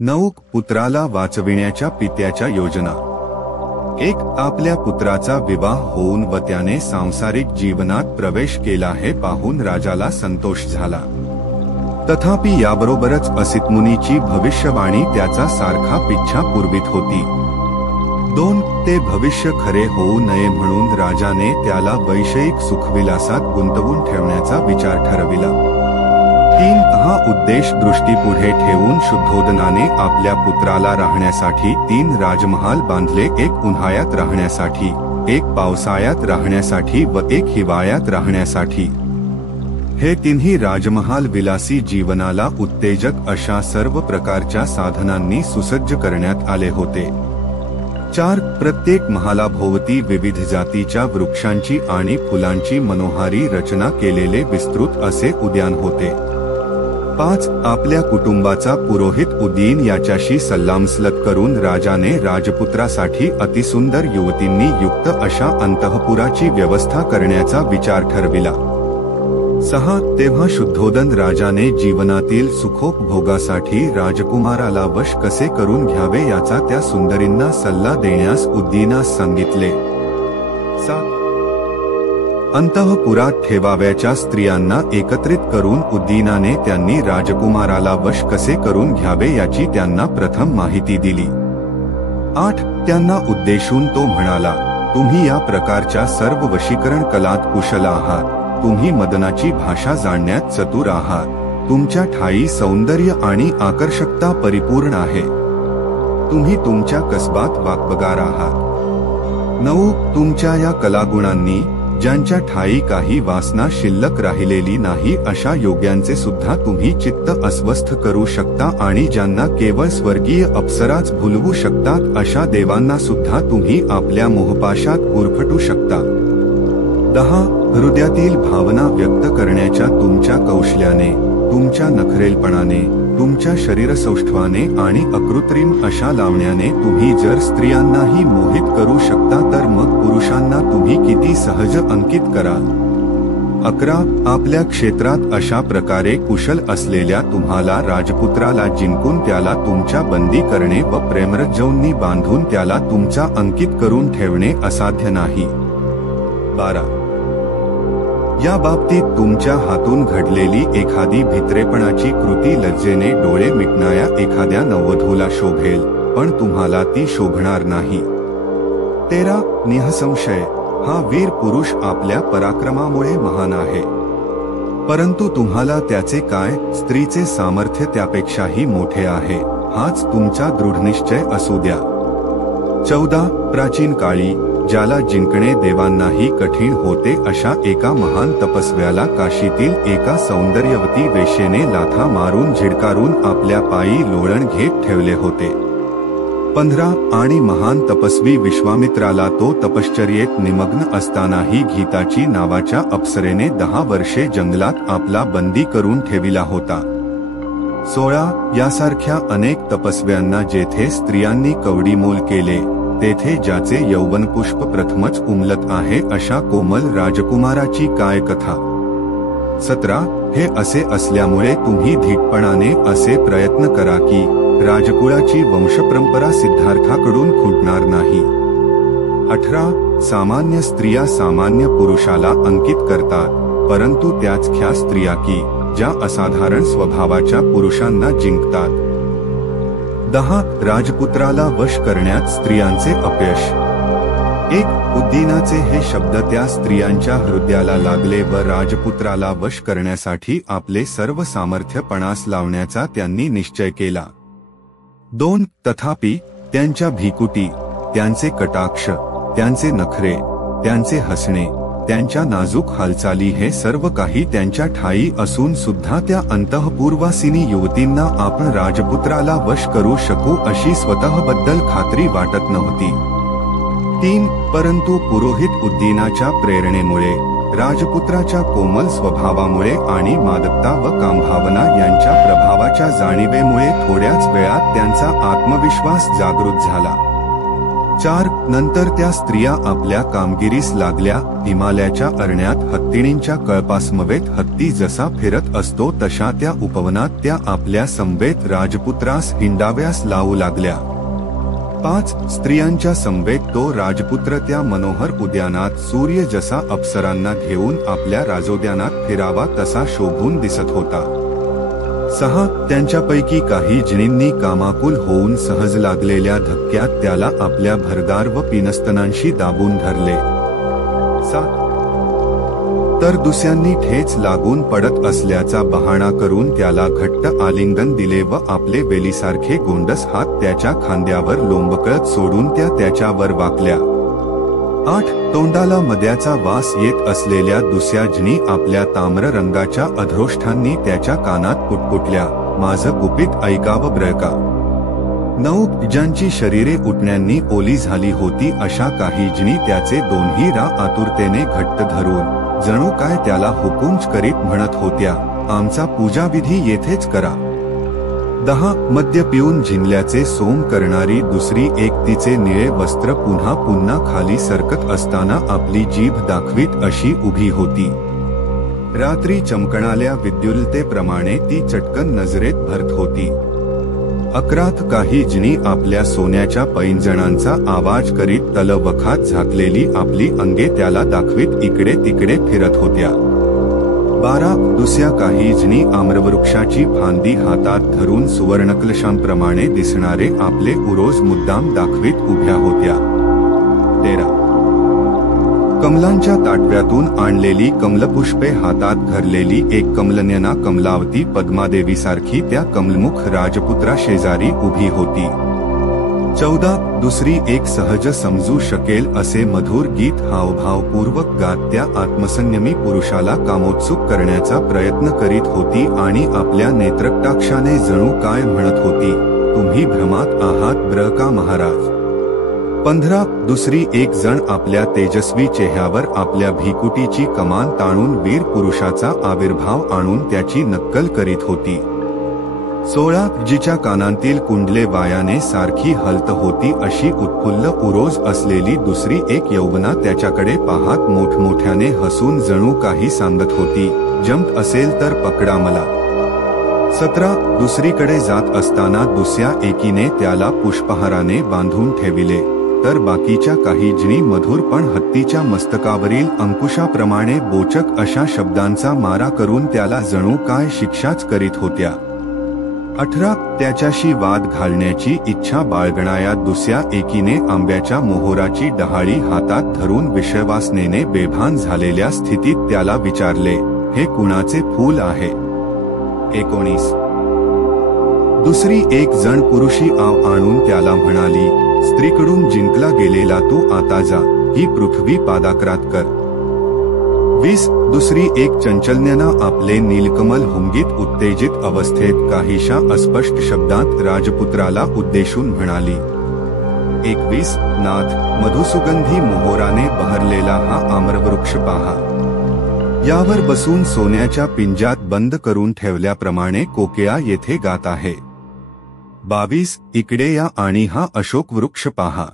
9 पुत्राला वाचविण्याच्या पित्याच्या योजना। 1 आपल्या पुत्राचा विवाह होऊन व त्याने सांसारिक जीवनात प्रवेश केला हे पाहून राजाला संतोष झाला। तथापि याबरोबरच असित मुनीची भविष्यवाणी त्याचा सारखा पिच्छा पुरवित होती। 2 ते भविष्य खरे होऊ नये म्हणून राजाने त्याला वैषयिक सुखविलासात गुंतवून ठेवण्याचा विचार ठरविला। 3 हा उद्देश दृष्टीपुढे ठेवून शुद्धोदनाने आपल्या पुत्राला राहण्यासाठी 3 राजमहाल बांधले, 1 उन्हाळ्यात राहण्यासाठी, 1 पावसाळ्यात राहण्यासाठी व 1 हिवाळ्यात राहण्यासाठी। हे तिन्ही राजमहाल विलासी जीवनाला उत्तेजक अशा सर्व प्रकारच्या साधनांनी सुसज्ज करण्यात आले होते। 4 प्रत्येक महालाभोवती विविध जातीच्या वृक्षांची आणि फुलांची मनोहारी रचना केलेले विस्तृत असे उद्यान होते। 5 आपल्या कुटुंबाचा पुरोहित उदीन याच्याशी सल्लामसलत करून राजाने राजपुत्रासाठी अतिसुंदर युवतींनी युक्त अशा अंतःपुराची व्यवस्था करण्याचा विचार ठरविला। 6 तेव्हा शुद्धोदन राजाने जीवनातील सुखोपभोगासाठी राजकुमाराला वश कसे करून घ्यावे याचा त्या सुंदरींना सल्ला देण्यास उद्दीनास सांगितले। 7 अंतःपुरात ठेवाव्याच्या स्त्रियांना एकत्रित करून उद्दीनाने त्यांनी राजकुमाराला वश कसे करून घ्यावे याची त्यांना प्रथम माहिती दिली। 8 त्यांना उद्देशून तो म्हणाला, तुम्ही या प्रकारच्या सर्व वशीकरण कलात कुशल आहात, तुम्ही मदनाची भाषा जाणण्यात चतुर आहात, तुमच्या ठायी सौंदर्य आणि आकर्षकता परिपूर्ण आहे, तुम्ही तुमच्या कसबात वाकबगार आहात। 9 तुमच्या या कलागुणांनी ज्यांच्या ठायी काही वासना शिल्लक राहिलेली नाही अशा योग्यांचे सुद्धा तुम्ही चित्त अस्वस्थ करू शकता आणि ज्यांना केवळ स्वर्गीय अप्सराच भुलवू शकतात अशा देवांना सुद्धा तुम्ही आपल्या मोहपाशात गुरफटू शकता। 10 हृदयातील भावना व्यक्त करण्याच्या तुमच्या कौशल्याने, तुमच्या नखरेलपणाने, तुमच्या शरीरसौष्ठवाने आणि अकृत्रिम अशा लावण्याने तुम्ही जर स्त्रियांनाही मोहित करू शकता तर मग पुरुषांना तुम्ही किती सहज अंकित कराल। 11 आपल्या क्षेत्रात अशा प्रकारे कुशल असलेल्या तुम्हाला राजपुत्राला जिंकून त्याला तुमच्या बंदी करणे व प्रेमरज्जूंनी बांधून त्याला तुमचा अंकित करून ठेवणे असाध्य नाही। 12 या बाबतीत तुमच्या हातून घडलेली एखादी भित्रेपणाची कृती लज्जेने डोळे मिटणाऱ्या एखाद्या नववधूला शोभेल, पण तुम्हाला ती शोभणार नाही। 13 निःसंशय हा वीर पुरुष आपल्या पराक्रमामुळे महान आहे, परंतु तुम्हाला त्याचे काय, स्त्रीचे सामर्थ्य त्यापेक्षाही मोठे आहे, हाच तुमचा दृढनिश्चय असू द्या। 14 प्राचीन काळी ज्याला जिंकणे देवांनाही कठीण होते अशा एका महान तपस्व्याला काशीतील एका सौंदर्यवती वेश्येने लाथा मारून झिडकारून आपल्या पायी लोळण घेत ठेवले होते। 15 आणि महान तपस्वी विश्वामित्राला तो तपश्चर्येत निमग्न असतानाही गीताची नावाच्या अप्सरेने 10 वर्षे जंगलात आपला बंदी करून ठेविला होता। 16 यासारख्या अनेक तपस्व्यांना जेथे स्त्रियांनी कवडीमोल केले तेथे ज्याचे यौवनपुष्प प्रथमच उमलत आहे अशा कोमल राजकुमाराची काय कथा। 17 हे असे असल्यामुळे तुम्ही धीटपणाने असे प्रयत्न करा की राजकुळाची वंशपरंपरा सिद्धार्थाकडून खुंटणार नाही। 18 सामान्य स्त्रिया सामान्य पुरुषाला अंकित करतात, परंतु त्याच ख्या स्त्रिया की ज्या असाधारण स्वभावाच्या पुरुषांना जिंकतात। 10 राजपुत्राला वश करण्यात स्त्रियांचे अपयश। 1 उद्दीनाचे हे शब्द त्या स्त्रियांच्या हृदयाला लागले व राजपुत्राला वश करण्यासाठी आपले सर्व सामर्थ्य पणास लावण्याचा त्यांनी निश्चय केला। 2 तथापि त्यांच्या भिकुटी, त्यांचे कटाक्ष, त्यांचे नखरे, त्यांचे हसणे, त्यांच्या नाजूक हालचाली हे सर्व काही त्यांच्या ठायी असून सुद्धा त्या अंतःपुरवासिनी युवतींना आपण राजपुत्राला वश करू शकू अशी स्वतःबद्दल खात्री वाटत नव्हती। 3 परंतु पुरोहित उद्दीनाच्या प्रेरणेमुळे, राजपुत्राच्या कोमल स्वभावामुळे आणि मादकता व कामभावना यांच्या प्रभावाच्या जाणीवेमुळे थोड्याच वेळात त्यांचा आत्मविश्वास जागृत झाला। 4 नंतर त्या स्त्रिया आपल्या कामगिरीस लागल्या. हिमालयाच्या अरण्यात हत्तीणींच्या कळपासमवेत हत्ती जसा फिरत असतो तशा त्या उपवनात त्या आपल्या समवेत राजपुत्रास हिंडाव्यास लावू लागल्या. 5 स्त्रियांच्या समवेत तो राजपुत्र त्या मनोहर उद्यानात सूर्य जसा अप्सरांना घेऊन आपल्या राजोद्यानात फिरावा तसा शोभून दिसत होता. 6 त्यांच्यापैकी काही जणींनी कामाकुल होऊन सहज लागलेल्या धक्क्यात त्याला आपल्या भरदार व पिनस्तनांशी दाबून धरले. 7 तर दुसऱ्यांनी ठेच लागून पडत असल्याचा बहाणा करून त्याला घट्ट आलिंगन दिले व आपले वेलीसारखे गोंडस हात त्याच्या खांद्यावर लोंबकळत सोडून त्या त्याच्यावर वाकल्या. 8 तोंडाला मद्याचा वास येत असलेल्या दुसऱ्या जणी आपल्या ताम्र रंगाच्या अधरोष्ठांनी त्याच्या कानात पुटपुटल्या, माझं गुपित ऐकावं बरं का. 9 ज्यांची शरीरे उठण्यांनी ओली झाली होती अशा काही जणी त्याचे दोन्ही रा आतुरतेने घट्ट धरून जणू काय त्याला हुकूम करीत म्हणत होत्या, आमचा पूजाविधी येथेच करा. 10 मद्य पिऊन झिंजल्याचे सोंग करणारी दुसरी एक तिचे निळे वस्त्र पुन्हा पुन्हा खाली सरकत असताना आपली जीभ दाखवीत अशी उभी होती. रात्री चमकणाऱ्या विद्युल्लतेप्रमाणे ती चटकन नजरेत भरत होती. 11 काही जणी आपल्या सोन्याच्या पैंजणांचा आवाज करीत तलवखात झाकलेली आपली अंगे त्याला दाखवीत इकडे तिकडे फिरत होत्या. 12 दुसऱ्या काही जणी आम्रवृक्षाची फांदी हातात धरून सुवर्णकलशांप्रमाणे दिसणारे आपले उरोज मुद्दाम दाखवीत उभ्या होत्या. 13 कमलांच्या ताटव्यातून आणलेली कमलपुष्पे हातात धरलेली एक कमलनयना कमलावती पद्मादेवीसारखी त्या कमलमुख राजपुत्रा शेजारी उभी होती. 14 दुसरी एक सहज समजू शकेल असे मधुर गीत हावभावपूर्वक गात त्या आत्मसंयमी पुरुषाला कामोत्सुक करण्याचा प्रयत्न करीत होती आणि आपल्या नेत्रकटाक्षाने जणू काय म्हणत होती, तुम्ही भ्रमात आहात बरं का महाराज. 15 दुसरी एक जण आपल्या तेजस्वी चेहऱ्यावर आपल्या भिकुटीची कमान ताणून वीर पुरुषाचा आविर्भाव आणून त्याची नक्कल करीत होती. 16 जिच्या कानांतील कुंडले वायाने सारखी हलत होती अशी उत्फुल्ल उरोज असलेली दुसरी एक यौवना त्याच्याकडे पाहत मोठमोठ्याने हसून जणू काही सांगत होती, जमत असेल तर पकडा मला. 17 दुसरीकडे जात असताना दुसऱ्या एकीने त्याला पुष्पहाराने बांधून ठेविले, तर बाकीच्या काही जणी मधुर पण हत्तीच्या मस्तकावरील अंकुशाप्रमाणे बोचक अशा शब्दांचा मारा करून त्याला जणू काय शिक्षाच करीत होत्या. 18 त्याच्याशी वाद घालण्याची इच्छा बाळगणाया दुसऱ्या एकीने आंब्याच्या मोहोराची डहाळी हातात धरून विषयवासनेने बेभान झालेल्या स्थितीत त्याला विचारले, हे कुणाचे फूल आहे. 19 दुसरी एक जण पुरुषी आव आणून त्याला म्हणाली, स्त्रीकडून जिंकला गेलेला तू आता जा, ही पृथ्वी पादाक्रांत कर. 20 दुसरी एक चंचलन्याना आपले नीलकमल हुंगीत उत्तेजित अवस्थेत काहीशा अस्पष्ट शब्दात राजपुत्राला उद्देशून म्हणाली. 21 नाथ, मधुसुगंधी मोहोराने बहरलेला हा आम्रवृक्ष पहा. यावर बसून सोन्याच्या पिंजात बंद करून ठेवल्याप्रमाणे कोकिळा येथे गात आहे. 22 इकडे या आणि हा अशोक वृक्ष पहा.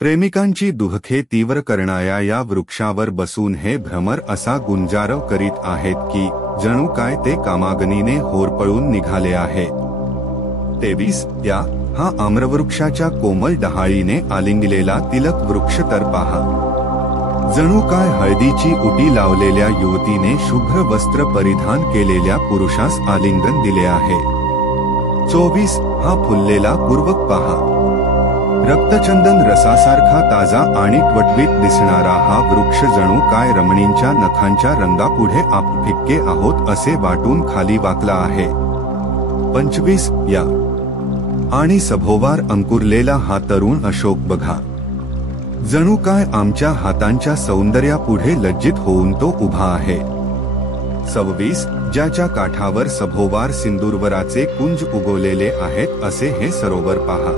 प्रेमिकांची दुःखे तीव्र करणाऱ्या या वृक्षावर बसून हे भ्रमर असा गुंजारव करीत आहेत की जणू काय ते कामागनीने होरपळून निघाले आहे. 23 या हा आम्रवृक्षाच्या कोमल डहाळीने आलिंगलेला तिलक वृक्ष तर पहा. जणू काय हळदीची उटी लावलेल्या युवतीने शुभ्र वस्त्र परिधान केलेल्या पुरुषास आलिंगन दिले आहे. 24 हा फुललेला पूर्वक पहा. रक्तचंदन रसासारखा ताजा आणि टवटवीत दिसणारा हा वृक्ष जणू काय रमणींच्या नखांच्या रंगापुढे आप फिक्के आहोत असे वाटून खाली वाकला आहे. 25 या आणि सभोवार अंकुरलेला हा तरुण अशोक बघा. जणू काय आमच्या हातांच्या सौंदर्यापुढे लज्जित होऊन तो उभा आहे. 26 ज्याच्या काठावर सभोवार सिंदूरवराचे कुंज उगवलेले आहेत असे हे सरोवर पहा.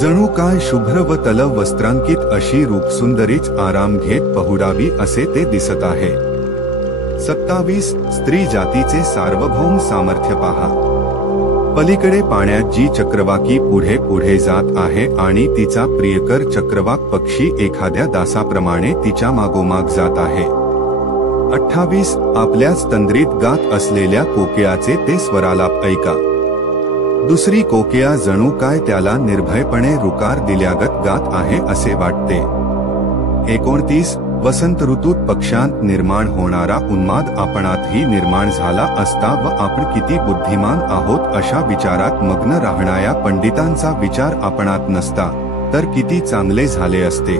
जणू काय शुभ्र व तलव वस्त्रांकित अशी रूपसुंदरीच आराम घेत पहुडावी असे ते दिसत आहे. 27 स्त्री जातीचे सार्वभौम सामर्थ्य पहा. पलीकडे पाण्यात जी चक्रवाकी पुढे पुढे जात आहे आणि तिचा प्रियकर चक्रवाक पक्षी एखाद्या दासाप्रमाणे तिच्या मागोमाग जात आहे. 28 आपल्याच तंद्रीत गात असलेल्या कोकिळाचे ते स्वरालाप ऐका. दुसरी कोकिळा जणू काय त्याला निर्भयपणे रुकार दिल्यागत गात आहे असे वाटते. 29 वसंत ऋतूत पक्ष्यांत निर्माण होणारा उन्माद आपणातही निर्माण झाला असता व आपण किती बुद्धिमान आहोत अशा विचारात मग्न राहणाऱ्या पंडितांचा विचार आपणात नसता तर किती चांगले झाले असते.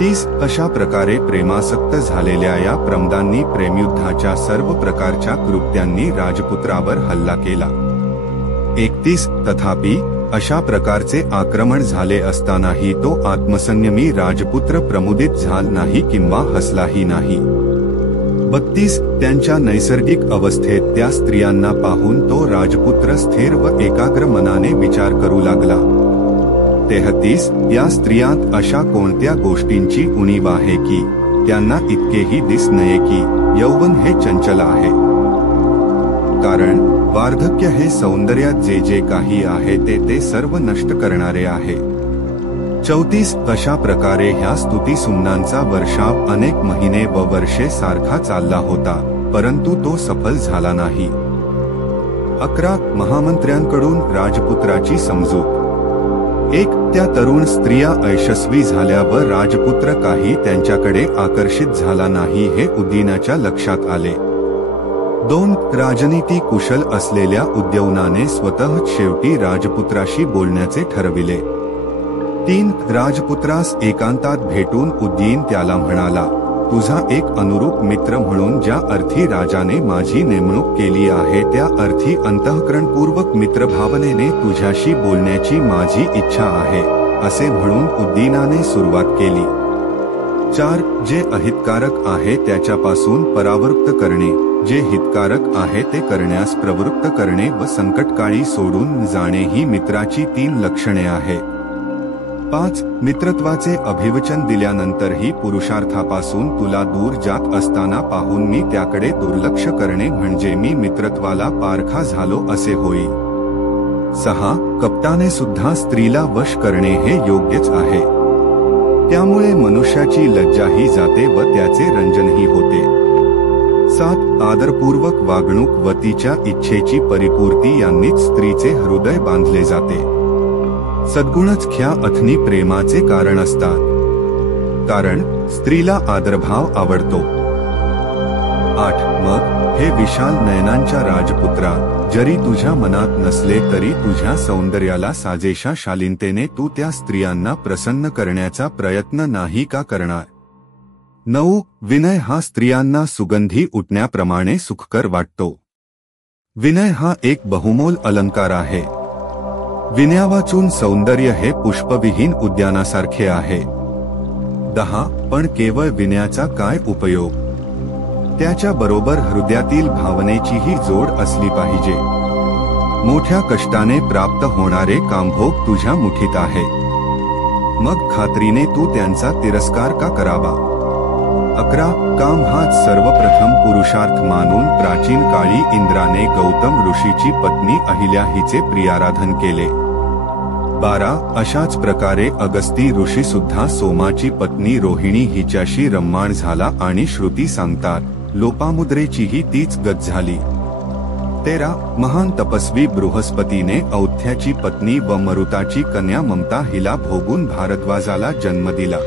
30 अशा प्रकारे प्रेमासक्त झालेल्या या प्रमदांनी प्रेमयुद्धाच्या सर्व प्रकारच्या कृत्यांनी राजपुत्रावर हल्ला केला. 31 तथापि अशा प्रकारचे आक्रमण झाले असतानाही तो आत्मसंयमी राजपुत्र प्रमुदित झाला नाही किंवा हसलाही नाही. 32 त्यांच्या नैसर्गिक अवस्थेत त्या स्त्रियांना पाहून तो राजपुत्र स्थिर व एकाग्र मनाने विचार करू लागला. 33 या स्त्रियांत अशा कोणत्या गोष्टींची उणीव आहे की त्यांना इतकेही दिस नये की यौवन हे चंचल आहे. कारण वार्धक्य हे सौंदर्यात जे जे काही आहे ते सर्व नष्ट करणारे आहे. 34 अशा प्रकारे ह्या स्तुतिसुमनांचा वर्षाव अनेक महिने व वर्षे सारखा चालला होता परंतु तो सफल झाला नाही. 11 महामंत्र्यांकडून राजपुत्राची समजूत. 1 त्या तरुण स्त्रिया यशस्वी झाल्या व राजपुत्र काही त्यांच्याकडे आकर्षित झाला नाही हे उदयनाच्या लक्षात आले. 2 राजनीती कुशल असलेल्या उद्यवनाने स्वतःच शेवटी राजपुत्राशी बोलण्याचे ठरविले. 3 राजपुत्रास एकांतात भेटून उदयन त्याला म्हणाला, तुझा एक अनुरूप मित्र म्हणून ज्या अर्थी राजाने माझी नेमणूक केली आहे त्या अर्थी अंतःकरणपूर्वक मित्रभावनेने तुझ्याशी बोलण्याची माझी इच्छा आहे असे म्हणून उदयनाने सुरुवात केली. 4 जे अहितकारक आहे त्याच्यापासून परावृत्त करणे, जे हितकारक आहे ते करण्यास प्रवृत्त करणे व संकटकाळी सोडून जाणे ही मित्राची 3 लक्षणे आहेत. 5 मित्रत्वाचे अभिवचन दिल्यानंतरही पुरुषार्थापासून तुला दूर जात असताना पाहून मी त्याकडे दुर्लक्ष करणे म्हणजे मी मित्रत्वाला पारखा झालो असे होईल. 6 कपटाने सुद्धा स्त्रीला वश करणे हे योग्यच आहे. त्यामुळे मनुष्याची लज्जाही जाते व त्याचे रंजनही होते. 7 आदरपूर्वक वागणूक व तिच्या इच्छेची परिपूर्ती यांनीच स्त्रीचे हृदय बांधले जाते. सद्गुणच ख्या अथनी प्रेमाचे कारण असतात. कारण स्त्रीला आदरभाव आवडतो. 8 मग हे विशाल नयनांच्या राजपुत्रा, जरी तुझ्या मनात नसले तरी तुझ्या सौंदर्याला साजेशा शालीनतेने तू त्या स्त्रियांना प्रसन्न करण्याचा प्रयत्न नाही का करणार. 9 विनय हा स्त्रियांना सुगंधी उठण्याप्रमाणे सुखकर वाटतो. विनय हा एक बहुमोल अलंकार आहे. विनयावाचून सौंदर्य हे पुष्पविहीन उद्यानासारखे आहे. 10 पण केवळ विनयाचा काय उपयोग. त्याच्या बरोबर हृदयातील भावनेचीही जोड असली पाहिजे. मोठ्या कष्टाने प्राप्त होणारे कामभोग तुझ्या मुठीत आहे. मग खात्रीने तू त्यांचा तिरस्कार का करावा. 11 काम हाच सर्वप्रथम पुरुषार्थ मानून प्राचीन काळी इंद्राने गौतम ऋषीची पत्नी अहिल्या हिचे प्रियाराधन केले. 12 अशाच प्रकारे अगस्ती ऋषी सुद्धा सोमाची पत्नी रोहिणी हिच्याशी रम्माण झाला आणि श्रुती सांगतात लोपामुद्रेचीही तीच गत झाली. 13 महान तपस्वी बृहस्पतीने औथ्याची पत्नी व मरुताची कन्या ममता हिला भोगून भारद्वाजाला जन्म दिला.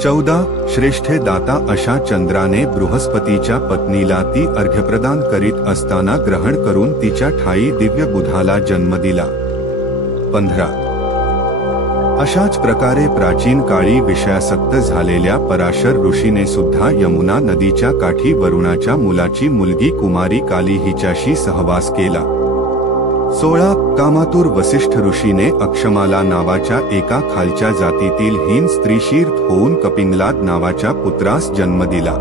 14 श्रेष्ठे दाता अशा चंद्राने बृहस्पतीच्या पत्नीला ती अर्घ्यप्रदान करीत असताना ग्रहण करून तिच्या ठाई दिव्य बुधाला जन्म दिला. 15 अशाच प्रकारे प्राचीन काळी विषयासक्त झालेल्या पराशर ऋषीने सुद्धा यमुना नदीच्या काठी वरुणाच्या मुलाची मुलगी कुमारी काली हिच्याशी सहवास केला. 16 कामातुर वसिष्ठ ऋषीने अक्षमाला नावाच्या एका खालच्या जातीतील हीन स्त्रीशी होऊन कपिंगलाद नावाच्या पुत्रास जन्म दिला.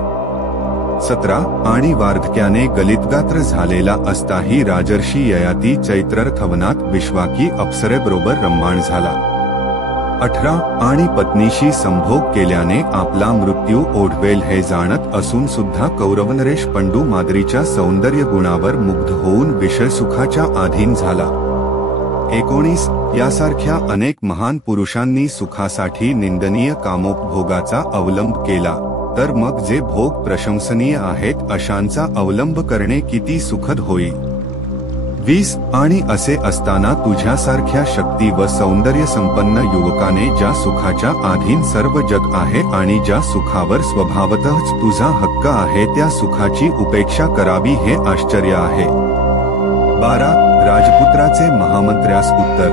17 आणि वार्धक्याने गलितगात्र झालेला असताही राजर्षी ययाती चैत्ररथवनात विश्वाकी अप्सरेबरोबर रम्माण झाला. 18 आणि पत्नीशी संभोग केल्याने आपला मृत्यू ओढवेल हे जाणत असून सुद्धा कौरवनरेश पंडू माद्रीच्या सौंदर्य गुणावर मुग्ध होऊन विषयसुखाच्या अधीन झाला. 19 यासारख्या अनेक महान पुरुषांनी सुखासाठी निंदनीय कामोपभोगाचा अवलंब केला, तर मग जे भोग प्रशंसनीय आहेत अशांचा अवलंब करणे किती सुखद होईल. 20 आणि असे असताना तुझ्यासारख्या शक्ती व सौंदर्य संपन्न युवकाने ज्या सुखाच्या अधीन सर्व जग आहे आणि ज्या सुखावर स्वभावतःच तुझा हक्क आहे त्या सुखाची उपेक्षा करावी हे आश्चर्य आहे. 12 राजपुत्राचे महामंत्र्यास उत्तर.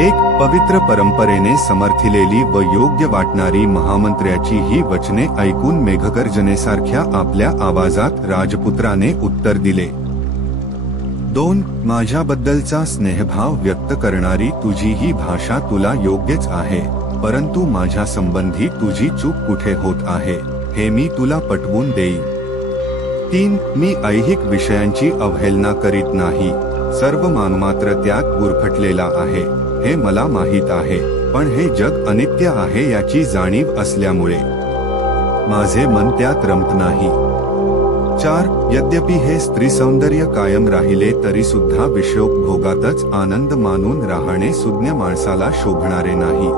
1 पवित्र परंपरेने समर्थिलेली व योग्य वाटणारी महामंत्र्याची ही वचने ऐकून मेघगर्जनेसारख्या आपल्या आवाजात राजपुत्राने उत्तर दिले. 2 माझ्याबद्दलचा स्नेहभाव व्यक्त करणारी तुझी ही भाषा तुला योग्यच आहे, परंतु माझ्या संबंधी तुझी चूक कुठे होत आहे हे मी तुला पटवून देईन. 3 मी ऐहिक विषयांची अवहेलना करीत नाही, सर्व मानमात्र त्यात गुरफटलेला आहे हे मला माहीत आहे, पण हे जग अनित्य आहे याची जाणीव असल्यामुळे माझे मन त्यात रमत नाही. 4 यद्यपि हे स्त्री सौंदर्य कायम राहिले तरी सुद्धा विषयोपभोगातच आनंद मानून राहणे सुज्ञ माणसाला शोभणारे नाही.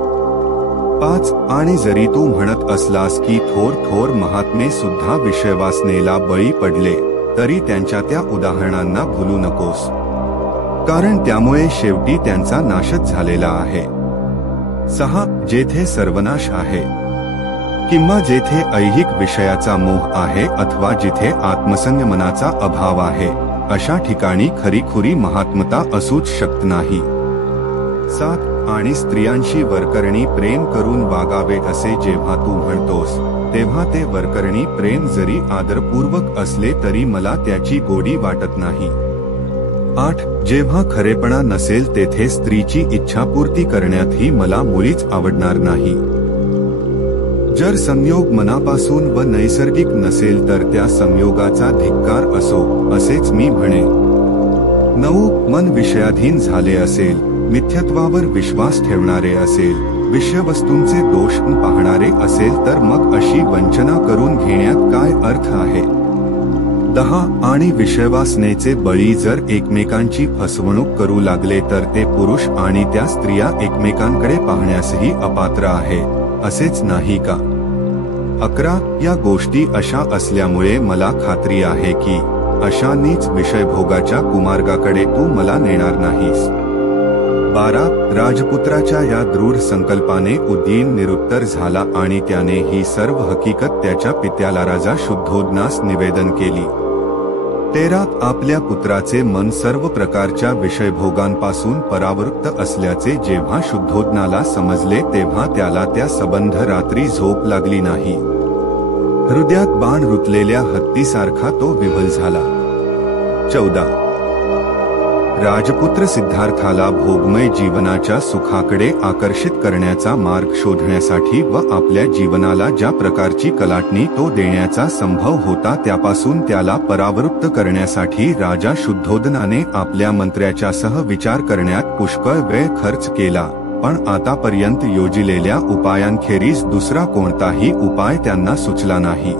5 आणि जरी तू म्हणत असलास की थोर थोर महात्मे सुद्धा विषयवासनेला बळी पडले, तरी त्यांच्या त्या उदाहरणांना भुलू नकोस, कारण त्यामुळे शेवटी त्यांचा नाशच झालेला आहे. 6 जेथे सर्वनाश आहे किंवा जेथे ऐहिक विषयाचा मोह आहे अथवा जिथे आत्मसंयमनाचा अभाव आहे, अशा ठिकाणी खरीखुरी महात्मता असूच शकत नाही. 7 आणि स्त्रियांशी वरकरणी प्रेम करून वागावे असे जेव्हा तू म्हणतोस, तेव्हा ते वरकरणी प्रेम जरी आदरपूर्वक असले तरी मला त्याची गोडी वाटत नाही. 8 जेव्हा खरेपणा नसेल तेथे स्त्रीची इच्छापूर्ती करण्यातही मला मुळीच आवडणार नाही. जर संयोग मनापासून व नैसर्गिक नसेल तर त्या संयोगाचा धिक्कार असो, असेच मी म्हणे. 9 मन विषयाधीन झाले असेल, मिथ्यत्वावर विश्वास ठेवणारे असेल, विषयवस्तूंचे दोष पाहणारे असेल तर मग अशी वंचना करून घेण्यात काय अर्थ आहे. 10 आणि विषयवासनेचे बळी जर एकमेकांची फसवणूक करू लागले तर ते पुरुष आणि त्या स्त्रिया एकमेकांकडे पाहण्यासही अपात्र आहे, असेच नाही का. 11 या गोष्टी अशा असल्यामुळे मला खात्री आहे की अशा नीच विषयभोगाच्या कुमार्गाकडे तू मला नेणार नाहीस. 12 राजपुत्राच्या या दृढ संकल्पाने उदयीन निरुत्तर झाला आणि त्याने ही सर्व हकीकत त्याच्या पित्याला राजा शुद्धोदनास निवेदन केली. 13 आपल्या पुत्राचे मन सर्व प्रकारच्या विषयभोगांपासून परावृत्त असल्याचे जेव्हा शुद्धोदनाला समजले तेव्हा त्याला त्या संबंध रात्री झोप लागली नाही. हृदयात बाण रुतलेल्या हत्तीसारखा तो विव्हल झाला. 14 राजपुत्र सिद्धार्थाला भोगमय जीवनाच्या सुखाकडे आकर्षित करण्याचा मार्ग शोधण्यासाठी व आपल्या जीवनाला ज्या प्रकारची कलाटणी तो देण्याचा संभव होता त्यापासून त्याला परावृत्त करण्यासाठी राजा शुद्धोदनाने आपल्या मंत्र्याच्या सह विचार करण्यात पुष्कळ वेळ खर्च केला, पण आतापर्यंत योजिलेल्या उपायांखेरीज दुसरा कोणताही उपाय त्यांना सुचला नाही.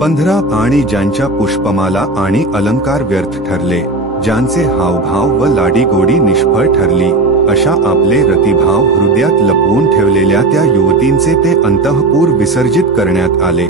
15 आणि ज्यांच्या पुष्पमाला आणि अलंकार व्यर्थ ठरले, ज्यांचे हावभाव व लाडीगोडी निष्फळ ठरली, अशा आपले रतिभाव हृदयात लपवून ठेवलेल्या त्या युवतींचे ते अंतःपुर विसर्जित करण्यात आले.